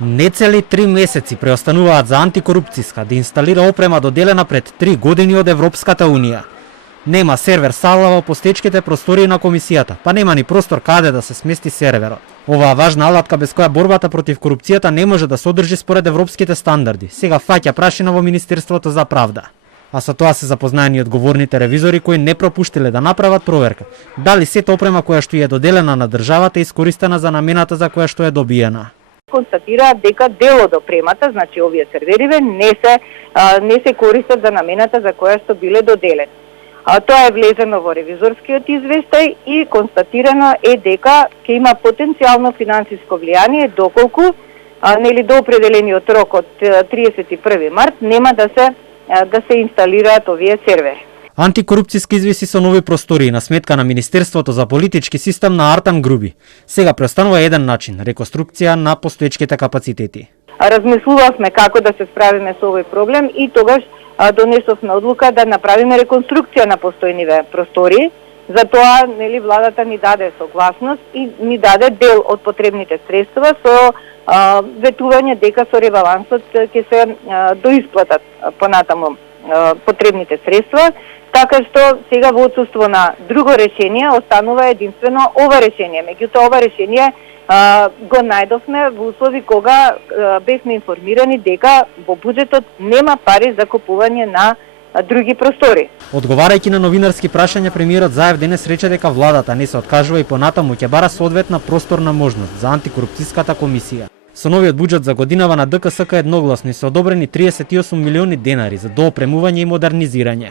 Нецели 3 месеци преостануваат за антикорупцијска да инсталира опрема доделена пред 3 години од Европската Унија. Нема сервер сала во постечките простории на комисијата, па нема ни простор каде да се смести серверот. Оваа важна алатка без која борбата против корупцијата не може да се одржи според европските стандарди, сега фаќа прашина во Министерството за правда. А со тоа се запознаени одговорните ревизори кои не пропуштиле да направат проверка дали сета опрема која што е доделена на државата е искористена за намената за која што е добиена. Констатираат дека дел од опремата, значи овие сервериве, не се користат за намената за која што биле доделени. Тоа е влезено во ревизорскиот извештај и констатирано е дека ќе има потенцијално финансиско влијание доколку до определениот рок од 31 март нема да се инсталираат овие сервери. Антикорупцијски извиси со нови простории на сметка на Министерството за политички систем на Артан Груби. Сега преостанува еден начин – реконструкција на постоечките капацитети. Размислувавме како да се справиме со овој проблем и тогаш донесовме одлука да направиме реконструкција на постојниве простории. Затоа владата ни даде согласност и ни даде дел од потребните средства со ветување дека со ребалансот ќе се доисплатат понатаму потребните средства, така што сега во отсуство на друго решение останува единствено ова решение. Меѓутоа ова решение го најдовме во услови кога бевме информирани дека во буџетот нема пари за купување на други простори. Одговарајќи на новинарски прашања, премиерот Заев денес рече дека владата не се откажува и понатаму ќе бара соодветна просторна можност за антикорупцијската комисија. Со новиот буџет за годинава на ДКСК едногласно се одобрени 38 милиони денари за доопремување и модернизирање.